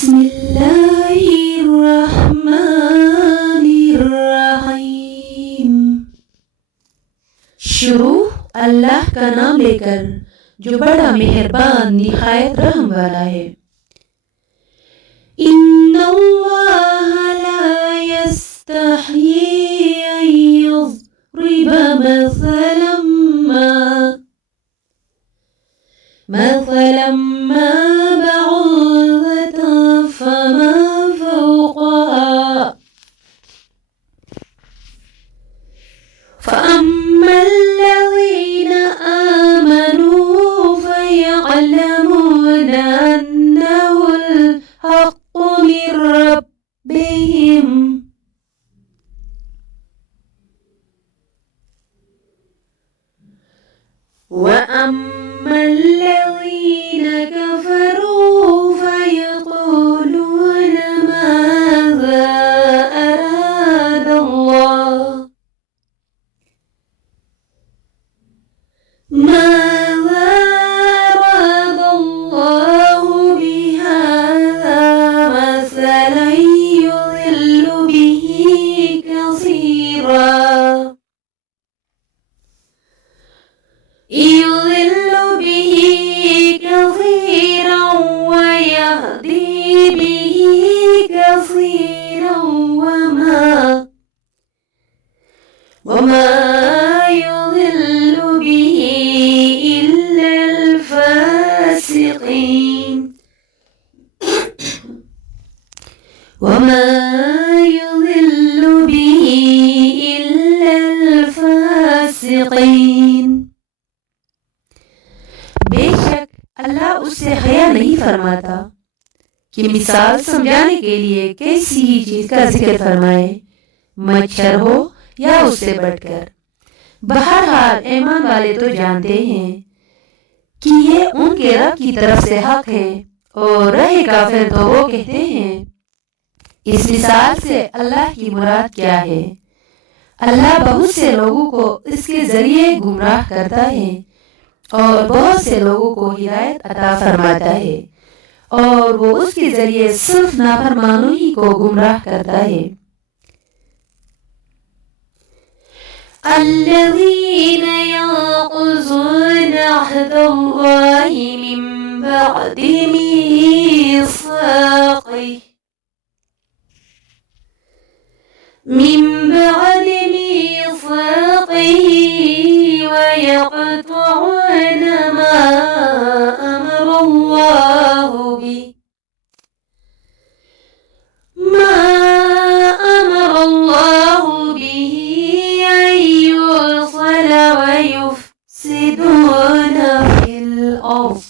بسم اللہ الرحمن الرحیم۔ شروع اللہ کا نام لے کر جو بڑا مہربان نہایت رحم والا ہے۔ ان اللہ لا یستحیی ان یضرب مثلا ما بعوضة فما فوقها فأما الذين آمنوا فيعلمون أنه الحق من ربهم وأما الذين كفروا فيقولون ماذا أراد الله بهذا مثلا يضل به كثيرا ويهدي به كثيرا وما يضل به إلا الفاسقين بے شک اللہ اس سے حیا نہیں فرماتا کہ مثال سمجھانے کے لیے کیسی ہی چیز کا ذکر فرمائے، مچھر ہو یا اس سے بڑھ کر۔ بہرحال ایمان والے تو جانتے ہیں کہ یہ ان کے رب کی طرف سے حق ہے، اور رہے کافر تو وہ کہتے ہیں اس مثال سے اللہ کی مراد کیا ہے۔ اللہ بہت سے لوگوں کو اس کے ذریعے گمراہ کرتا ہے اور بہت سے لوگوں کو ہدایت عطا فرماتا ہے، اور وہ اس کے ذریعے صرف نافرمانوں ہی کو گمراہ کرتا ہے۔ الذين ينقضون عهد الله من بعد ميثاقه ويقطعون ما أمر الله به أن يوصل ويفسدون في الأرض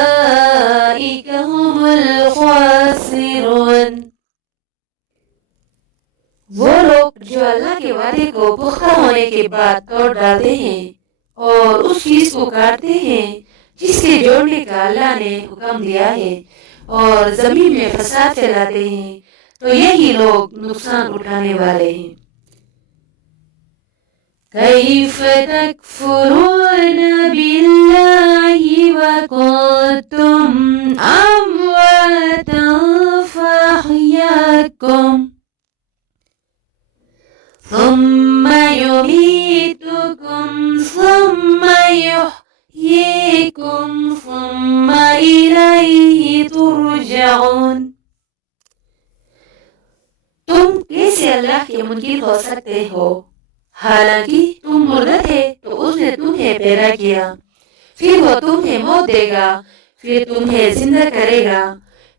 أولئك هم الخاسرون۔ وہ لوگ جو اللہ کے وعدے کو پختہ ہونے کے بعد توڑ ڈالتے ہیں اور اس چیز کو کاٹتے ہیں جس کے جوڑنے کا اللہ نے حکم دیا ہے، اور زمین میں فساد پھیلاتے ہیں، تو یہی لوگ نقصان اٹھانے والے ہیں۔ كيف تكفرون بالله وكنتم أمواتا فأحياكم ثم يميتكم ثم يحييكم ثم إليه ترجعون۔ تم کیسے اللہ کے منکر ہو سکتے ہو؟ حالانکہ تم مردہ تھے تو اس نے تمہیں پیدا کیا، پھر وہ تمہیں موت دے گا، پھر تمہیں زندہ کرے گا،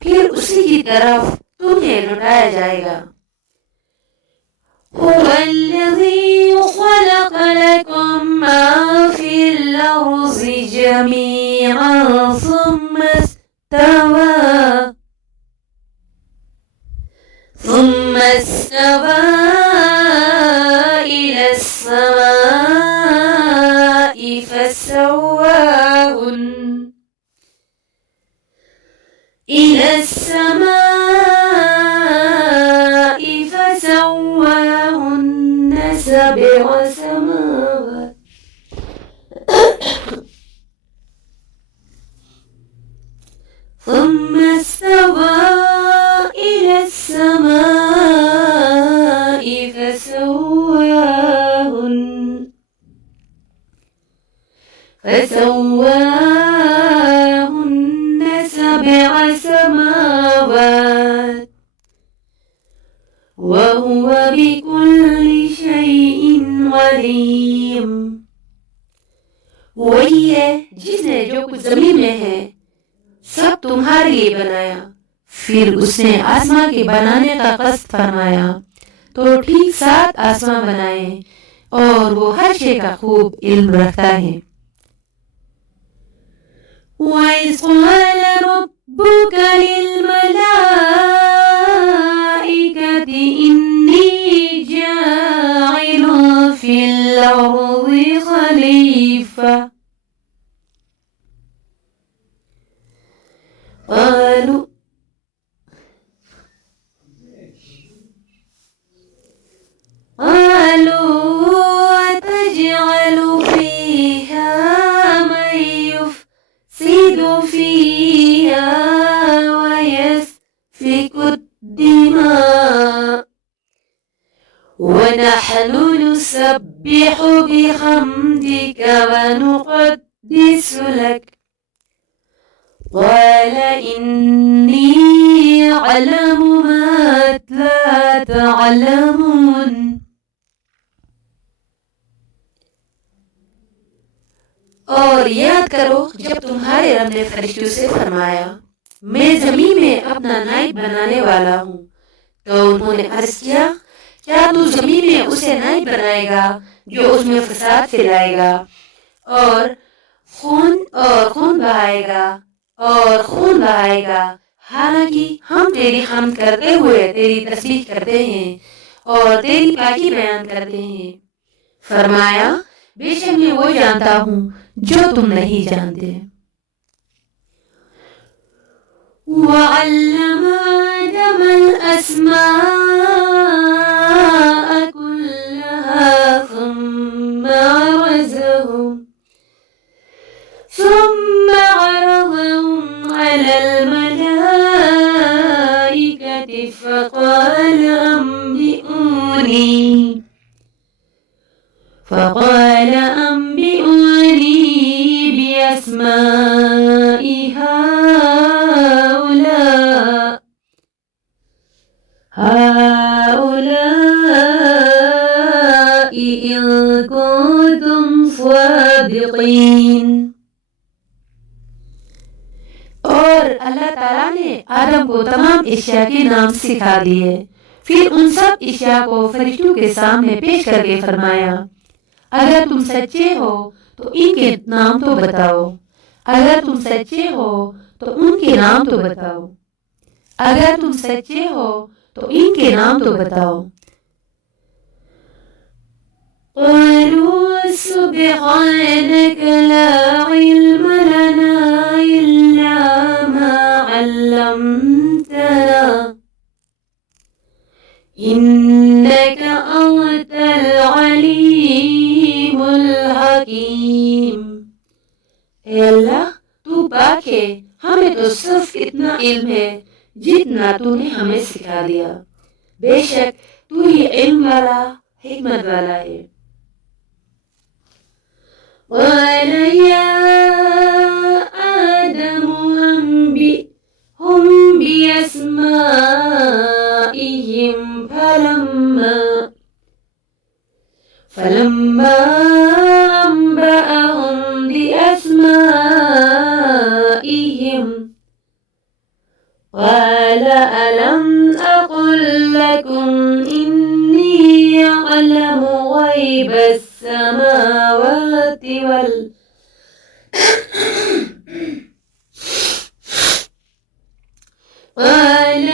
پھر اسی کی طرف تمہیں لوٹایا جائے گا۔ هو الذي خلق لكم ما في الأرض جميعا ثم استوى إلى السماء فسواهن سبع سماوات ثم استوى إلى السماء فسواهن سبع سماوات وهو بكل شيء عليم. وہی ہے جس نے جو کچھ زمین میں ہے سب تمہارے لیے بنایا. پھر اس نے آسمان کے بنانے کا قصد فرمایا تو ٹھیک 7 آسمان بنائے اور وہ ہر شے کا خوب علم رکھتا ہے. وَإِذْ قَالَ رَبُّكَ لِلْمَلَائِكَةِ إِنِّي جَاعِلٌ فِي الْأَرْضِ خَلِيفَةً قالوا أتجعل فيها من يفسد فيها ويسفك الدماء ونحن نسبح بحمدك ونقدس لك قال إني أعلم ما لا تعلمون. اور یاد کرو جب تمہارے رب نے فرشتوں سے فرمایا میں زمین میں اپنا نائب بنانے والا ہوں تو انہوں نے عرض کیا کیا تو زمین میں اسے نائب بنائے گا جو اس میں فساد پھیلائے گا اور خون بہائے گا حالانکہ ہم تیری حمد کرتے ہوئے تیری تسبیح کرتے ہیں اور تیری پاکی بیان کرتے ہیں. فرمایا بے شک میں وہ جانتا ہوں جو تم نہیں جانتے. وَعَلَّمَ آدَمَ الْأَسْمَاءَ كُلَّهَا ثُمَّ عَرَضَهُمْ عَلَى الْمَلَائِكَةِ فَقَالَ أنبئوني بأسماء هؤلاء إن كنتم صادقين. اور اللہ تعالیٰ نے آدم کو تمام اشیاء کے نام سکھا دیے. پھر ان سب اشیاء کو فرشتوں کے سامنے پیش کر کے فرمایا اگر تم سچے ہو تو ان کے نام تو بتاؤ. اگر تم سچے ہو تو ان کے نام تو بتاؤ. اگر تم سچے ہو تو ان کے نام تو بتاؤ. قالوا سبحانك لا علم لنا إلا ما علمتنا إنك أنت العليم الحكيم. اے اللہ تو پاک ہے ہمیں تو صرف اتنا علم ہے جتنا تو نے ہمیں سکھا دیا. بے شک تو ہی علم والا حکمت والا ہے. قال يا آدم أنبئهم بأسمائهم فلما أنبأهم بأسمائهم قال ألم أقل لكم إني أعلم غيب السماوات قال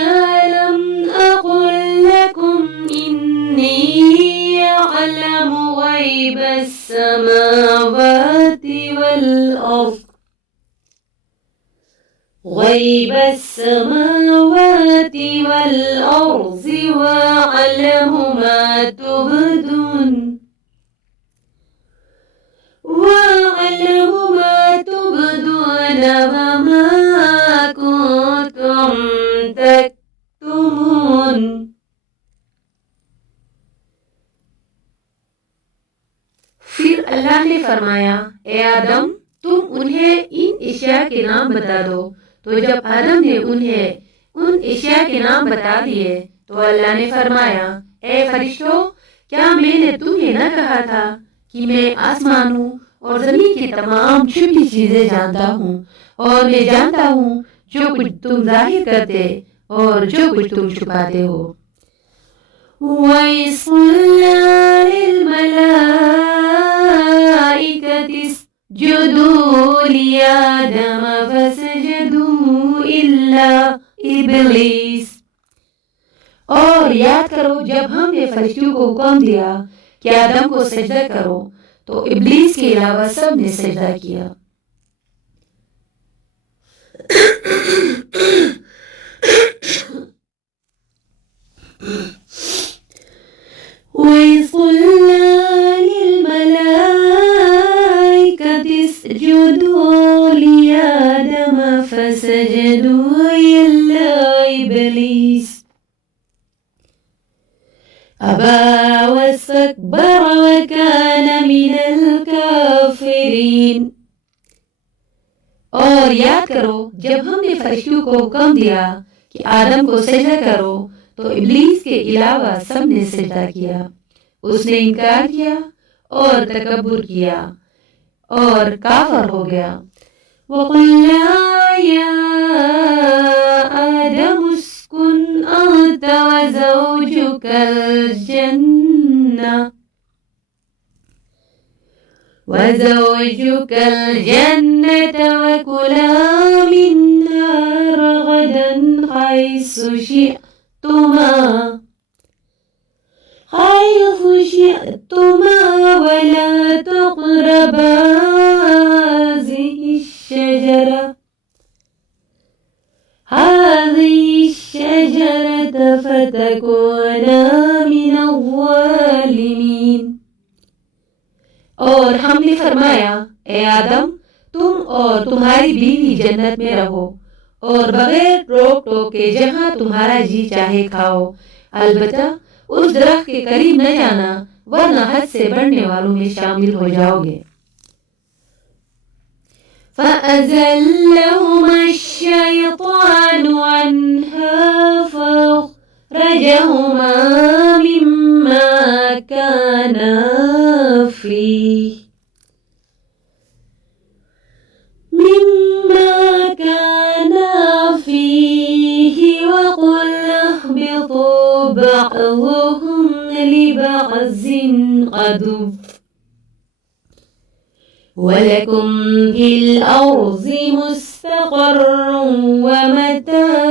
ألم أقل لكم إني أعلم غيب السماوات والأرض وأعلم ما تبدون وما كنتم اے آدم تم انہیں ان اشیاء کے نام بتا دو۔ تو جب آدم نے انہیں ان اشیاء کے نام بتا دیے تو اللہ نے فرمایا اے فرشتوں کیا میں نے تمہیں نہ کہا تھا کہ میں آسمانوں اور زمین کی تمام چھپی چیزیں جانتا ہوں، اور میں جانتا ہوں جو کچھ تم ظاہر کرتے اور جو کچھ تم چھپاتے ہو۔ وَإِذْ قُلْنَا لِلْمَلَائِكَةِ اسْجُدُوا لِآدَمَ فَسَجَدُوا إِلَّا إِبْلِيسَ۔ اور یاد کرو جب ہم نے فرشتوں کو حکم دیا کہ آدم کو سجدہ کرو تو ابلیس کے علاوہ سب نے سجدہ کیا۔ وَإِذْ قُلْنَا لِلْمَلَائِكَةِ اسْجُدُوا لِآدَمَ فَسَجَدُوا إِلَّا إِبْلِيسَ أَبَى وَاسْتَكْبَرَ وَكَانَ مِنَ الْكَافِرِينَ۔ اور یاد کرو جب ہم نے فرشتوں کو حکم دیا کہ آدم کو سجدہ کرو تو ابلیس کے علاوہ سب نے سجدہ کیا، اس نے انکار کیا اور تکبر کیا اور کافر ہو گیا۔ وَقُلْنَا يَا آدَمُ اسْكُنْ أَنْتَ وَزَوْجُكَ الْجَنَّةَ وَكُلَا مِنْهَا رَغَدًا حَيْثُ شِئْتُمَا وَلَا تَقْرَبَا هَٰذِهِ الشَّجَرَةَ فَتَكُونَا مِنَ الظَّالِمِينَ۔ اور ہم نے فرمایا اے آدم تم اور تمہاری بیوی جنت میں رہو اور بغیر روک ٹوک کے جہاں تمہارا جی چاہے کھاؤ، البتہ اس درخت کے قریب نہ جانا ورنہ حد سے بڑھنے والوں میں شامل ہو جاؤ گے۔ فَأَزَلَّهُمَا الشَّيْطَانُ عَنْهَا فَأَخْرَجَهُمَا مِمَّا كَانَا فِيهِ وَقُلْنَا اهْبِطُوا بَعْضُكُمْ لِبَعْضٍ عَدُوٌّ وَلَكُمْ فِي الْأَرْضِ مُسْتَقَرٌّ وَمَتَاعٌ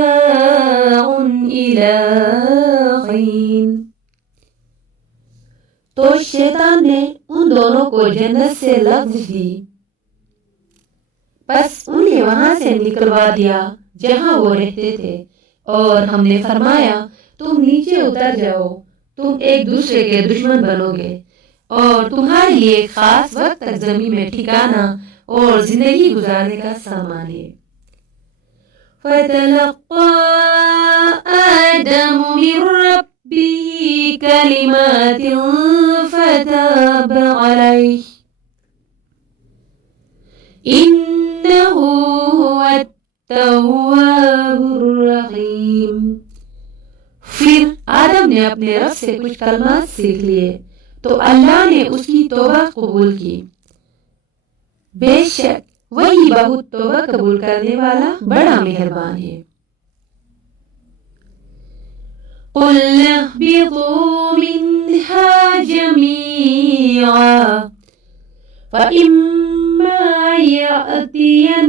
إِلَىٰ حِينٍ۔ تو شیطان نے ان دونوں کو جنت سے لفظ دی، بس انہیں وہاں سے نکلوا دیا جہاں وہ رہتے تھے، اور ہم نے فرمایا تم نیچے اتر جاؤ، تم ایک دوسرے کے دشمن بنو گے اور تمہارے لیے ایک خاص وقت تک زمین میں ٹھکانا اور زندگی گزارنے کا سامان ہے۔ فَتَلَقَّىٰ آدَمُ مِن رَّبِّهِ كَلِمَاتٍ فَتَابَ عَلَيْهِ إِنَّهُ هُوَ التَّوَّابُ الرَّحِيمُ۔ پھر آدم نے اپنے رب سے کچھ کلمات سیکھ لیے تو اللہ نے اس کی توبہ قبول کی، بے شک وہی بہت توبہ قبول کرنے والا بڑا مہربان ہے۔ قُلْنَا اهْبِطُوا مِنْهَا جَمِيعًا فَإِمَّا يَأْتِيَنَّكُم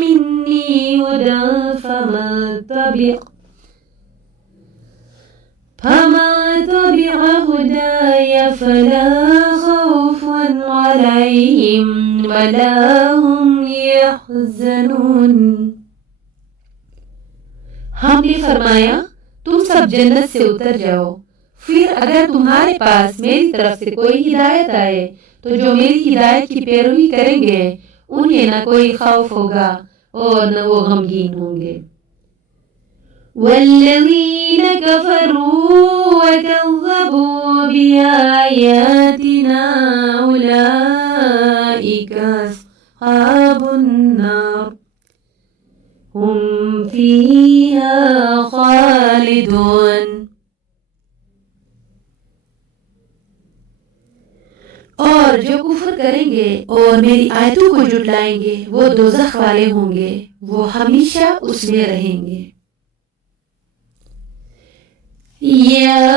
مِّنِّي هُدًى فَمَن تَبِعَ هُدَايَ فَلَا خَوْفٌ عَلَيْهِمْ وَلَا هُمْ يَحْزَنُونَ۔ ہم نے فرمایا تم سب جنت سے اتر جاؤ، پھر اگر تمہارے پاس میری طرف سے کوئی ہدایت آئے تو جو میری ہدایت کی پیروی کریں گے انہیں نہ کوئی خوف ہوگا اور نہ وہ غمگین ہوں گے۔ والذين كفروا وكذبوا بآياتنا أولئك أصحاب النار هم فيها خالدون. اور جو کفر کریں گے اور میری آیتوں کو جھٹلائیں گے وہ دوزخ والے ہوں گے، وہ ہمیشہ اس میں رہیں گے۔ یا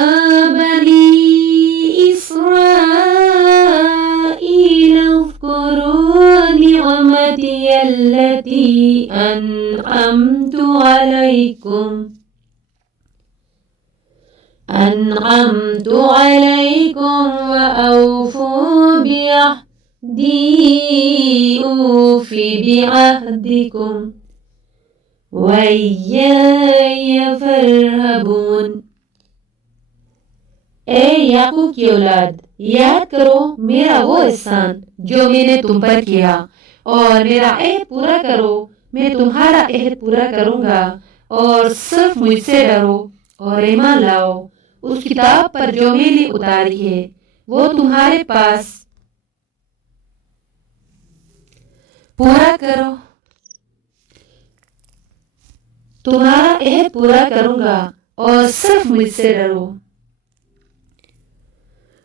بنی اسرائیل اذکروا نعمتی التي أنعمت عليكم وأوفوا بعهدي أوف بعهدكم وإياي فارهبون۔ اے یعقوب کی اولاد، یاد کرو میرا وہ احسان جو میں نے تم پر کیا، اور میرا عہد پورا کرو، میں تمہارا عہد پورا کروں گا، اور صرف مجھ سے ڈرو اور ایمان لاؤ اس کتاب پر جو میں نے اتاری ہے، وہ تمہارے پاس پورا کرو، تمہارا عہد پورا کروں گا اور صرف مجھ سے ڈرو۔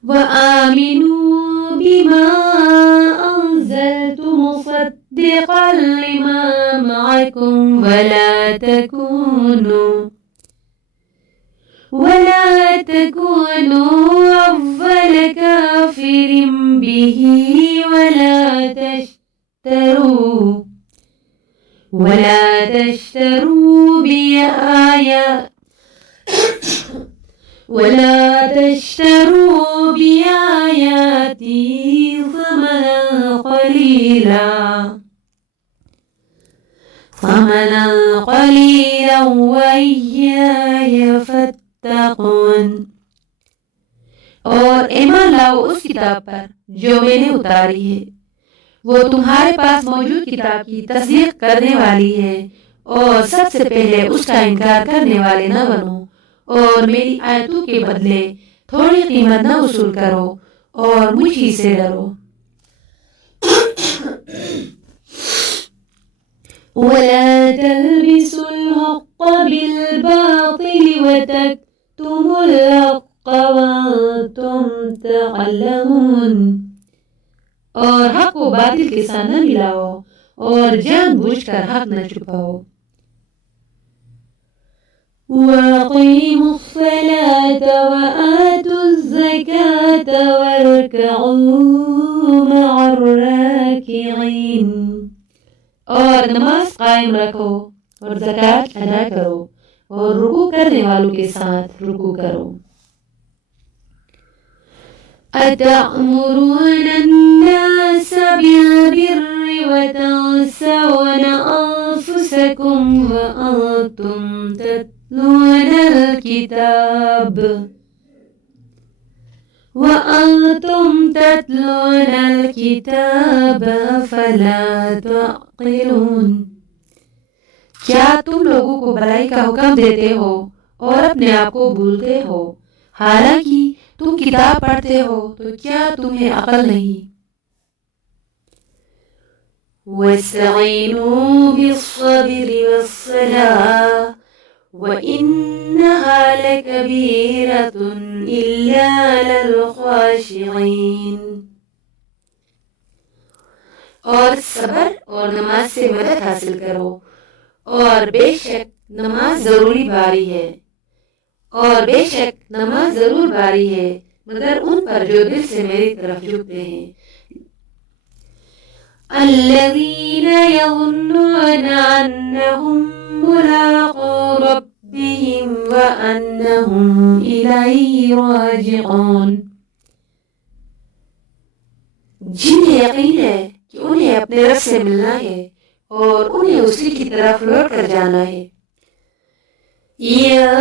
وآمنوا بما أنزلت مصدقا لما معكم ولا تكونوا أول كافر به ولا تشتروا بآياتي ثمنا قليلا وإياي فاتقون۔ اور ایمان لاؤ اس کتاب پر جو میں نے اتاری ہے، وہ تمہارے پاس موجود کتاب کی تصدیق کرنے والی ہے، اور سب سے پہلے اس کا انکار کرنے والے نہ بنو، اور میری آیتوں کے بدلے تھوڑی قیمت نہ وصول کرو، اور مجھ ہی سے ڈرو۔ وَلَا تَلْبِسُوا الْحَقَّ بِالْبَاطِلِ وَتَكْتُمُوا الْحَقَّ وَأَنْتُمْ تَعْلَمُونَ۔ اور حق کو باطل کے ساتھ نہ ملاؤ اور جان بوجھ کر حق نہ چھپاؤ۔ وَأَقِيمُوا الصَّلَاةَ وَآتُوا الزَّكَاةَ وَارْكَعُوا مَعَ الرَّاكِعِينَ۔ اور نماز قائم رکھو اور زکوٰۃ ادا کرو اور رکوع کرنے والوں کے ساتھ رکوع کرو۔ أَتَأْمُرُونَ النَّاسَ بِالْبِرِّ وَتَنْسَوْنَ أَنفُسَكُمْ وَأَنْتُمْ تَتْلُونَ الْكِتَابَ أَفَلَا تَعْقِلُونَ۔ کیا تم لوگوں کو بھلائی کا حکم دیتے ہو اور اپنے آپ کو بھولتے ہو، حالانکہ تم کتاب پڑھتے ہو، تو کیا تمہیں عقل نہیں؟ وَاسْتَعِينُوا بِالصَّبْرِ وَالصَّلَاةِ وَإِنَّهَا لَكَبِيرَةٌ إِلَّا عَلَى الْخَاشِعِينَ۔ اور صبر اور نماز سے مدد حاصل کرو، اور بے شک نماز ضرور باری ہے مگر ان پر جو دل سے میری طرف جھکتے ہیں۔ الذين يظنون أنهم ملاقو ربهم وأنهم إليه راجعون۔ جنہیں یقین ہے کہ انہیں اپنے رب سے ملنا ہے اور انہیں اسی کی طرف لوٹ کر جانا ہے۔ یا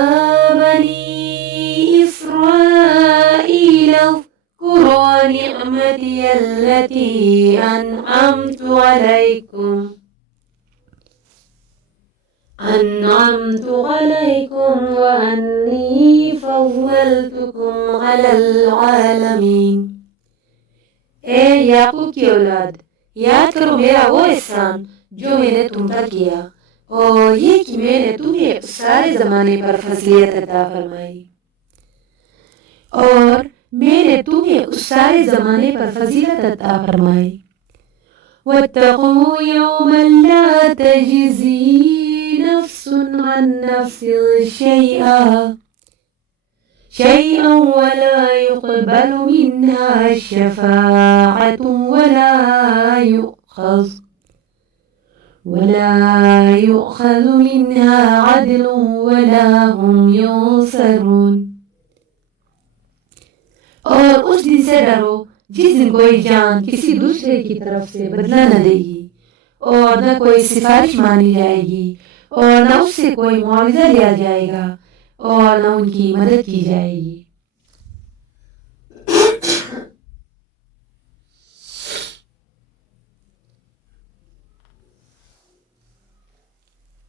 بنی اسرائیل اذکروا نعمتی التي انعمت علیکم أنعمت عليكم وأني فضلتكم على العالمين۔ اے یعقوب کی اولاد، یاد کرو میرا وہ احسان جو میں نے تم پر کیا، اور یہ کہ میں نے تمہیں سارے زمانے پر فضیلت عطا فرمائی، اور میں نے تمہیں اس سارے زمانے پر فضیلت عطا فرمائی۔ وَاتَّقُوا يَوْمًا لَا تَجْزِي نَفْسٌ عَن نَفْسٍ شَيْئًا وَلَا يُقْبَلُ مِنْهَا شَفَاعَةٌ وَلَا يُؤْخَذُ مِنْهَا عَدْلٌ وَلَا هُمْ يُنصَرُونَ۔ اور اس دن سے ڈرو جس دن کوئی جان کسی دوسرے کی طرف سے بدلہ نہ دے گی، اور نہ کوئی سفارش مانی جائے گی، اور نہ اس سے کوئی معاوضہ لیا جائے گا، اور نہ ان کی مدد کی جائے گی۔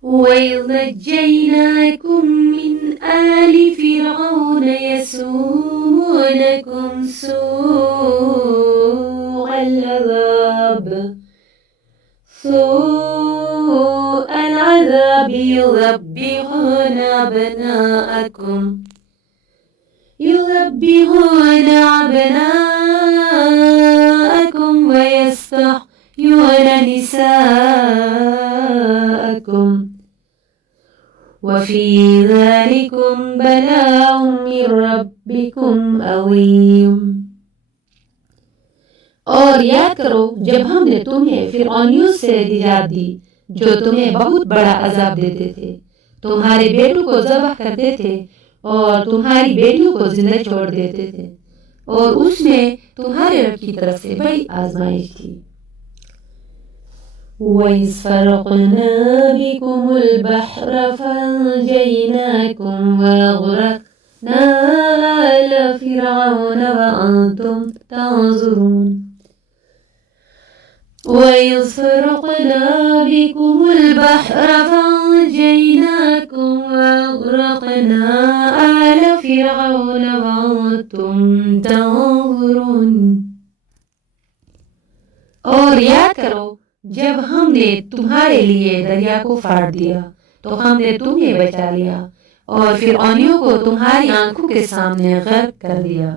وَإِذْ نَجَّيْنَاكُمْ مِنْ آلِ فِرْعَوْنَ يَسُومُونَكُمْ سُوءَ الْعَذَابِ يُذَبِّحُونَ أَبْنَاءَكُمْ وَيَسْتَحْيُونَ نِسَاءَكُمْ وَفِي ذَلِكُمْ بَلَاءٌ مِّن رَبِّكُمْ عَظِيمٌ۔ اور یاد کرو جب ہم نے تمہیں فرعونیوں سے نجات دی جو تمہیں بہت بڑا عذاب دیتے تھے، تمہارے بیٹوں کو ذبح کرتے تھے اور تمہاری بیٹیوں کو زندہ چھوڑ دیتے تھے، اور اس میں تمہارے رب کی طرف سے بڑی آزمائش تھی۔ وَإِذْ فَرَقْنَا بِكُمُ الْبَحْرَ فَأَنْجَيْنَاكُمْ وَأَغْرَقْنَا آلَ فِرْعَوْنَ وَأَنْتُمْ تَنظُرُونَ۔ وَإِذْ فَرَقْنَا بِكُمُ الْبَحْرَ فَأَنْجَيْنَاكُمْ وَأَغْرَقْنَا آلَ فِرْعَوْنَ وَأَنْتُمْ تَنظُرُونَ۔ اور یاد کرو جب ہم نے تمہارے لیے دریا کو پھاڑ دیا تو ہم نے تمہیں بچا لیا اور فرعونیوں کو تمہاری آنکھوں کے سامنے غرق کر دیا۔